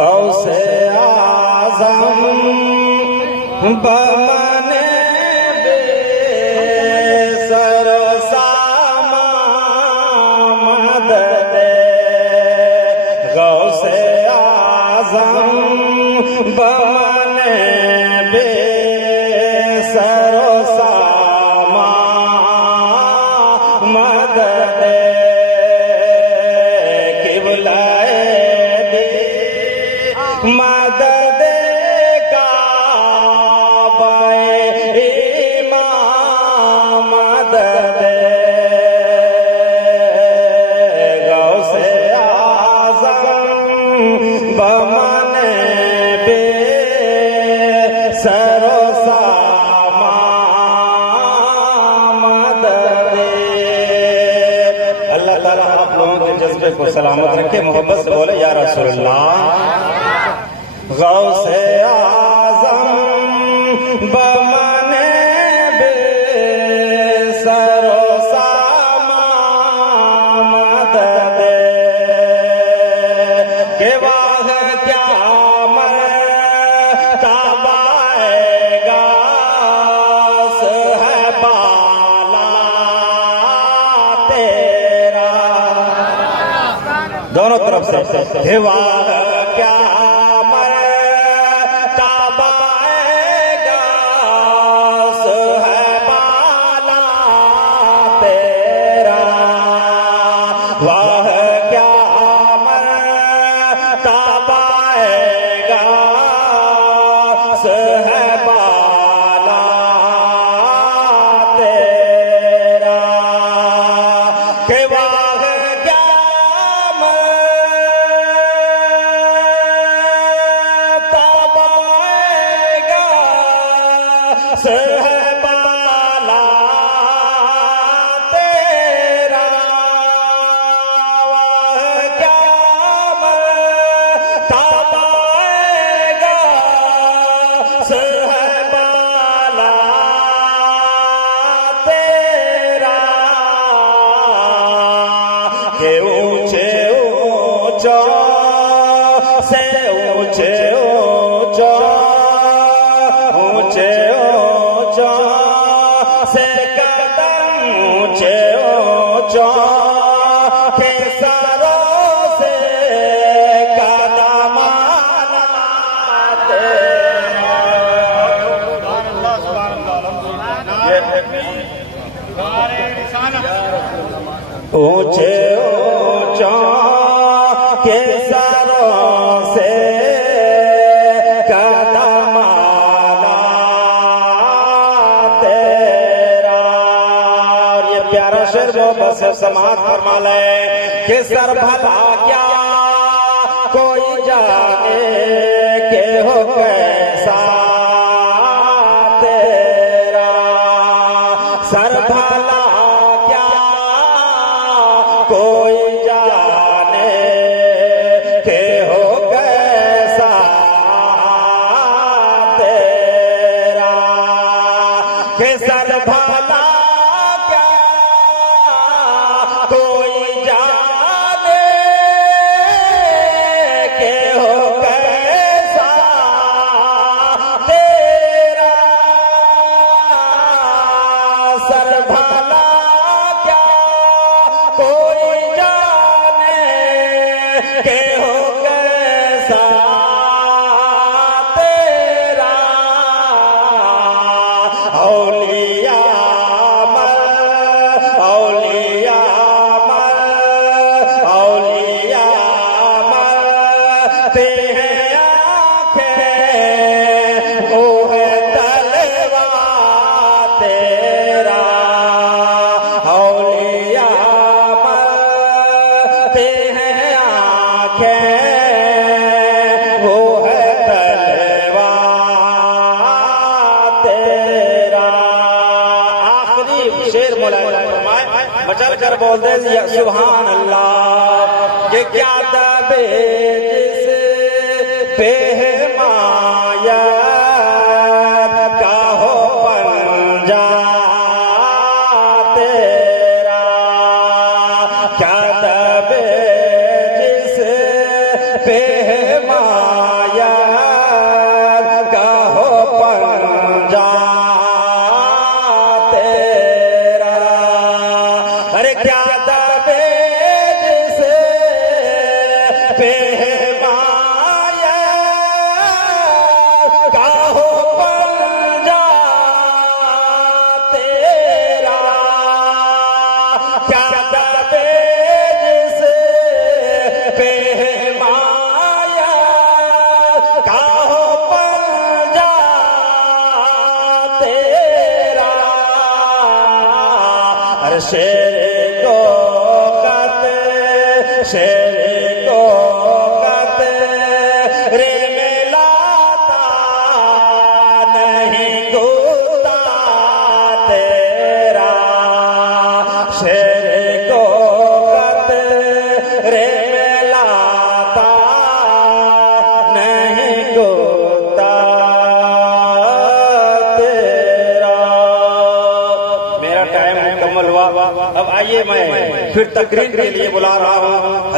गौसे आज़म बमने बेसरो सामा मदद गौसे आज़म बमने बेसरो सामा मदद किबलाए दे मदद काबाए इमाम मदद गौसे आज़म बमने बेसरो सामा मदद। अल्लाह ताला आप लोगों के जज्बे को सलामत रखे। मोहब्बत से बोले या रसूलुल्लाह। गौसे आज़म बमने बेसरो सामा मदद के वाह क्या मर्तबाएगा है बाला तेरा दोनों तरफ से वाह क्या मर्तबाएगा है बाला तेरा वाह क्या मर्तबाएगा है बाला तेरा के वाह क्या मर्तबाएगा है बाला तेरा वाह क्या मर्तबाएगा है बाला तेरा के ऊंचे ऊंचा से ऊंचे ऊंचा ऊंचे ऊंचा से कदम ऊंचे ऊंचा के सरों से कदम आते ऊंचे ऊंचा के सरों से कदम तेरा। और ये प्यारा शेर वो बस समाज फरमा ले कि सर भला क्या कोई जाने के हो कैसा तेरा सर भला क्या कोई जाने के हो कैसा तेरा के सर भला क्या कोई जाने के हो कैसा तेरा सर भला क्या कोई जाने के हो कैसा तेरा औलिया मल औलिया मल औलिया मल ते हैं आँखें वो है तलवा तेरा औलिया मल ते हैं आँखें वो है तलवा तेरा। आखिरी शेर मौलाना फरमाए मचल कर बोल दे या सुभान अल्लाह। ये क्या दबे जिस पे है माया का हो पंजा तेरा क्या दबे जिस बेमाया कहो पंजा तेरा। अरे क्या दबेज से बेमाया कहो पंजा तेरा। क्या दबेज से बेमाया कहो पंजा तेरा। अरे शेर को रे मिलाता नहीं कुत्ता तेरा। शेर को रे मिलाता नहीं कुत्ता तेरा। मेरा टाइम मुकम्मल हुआ। अब आइए मैं फिर तकरीर के लिए बुला रहा हूँ।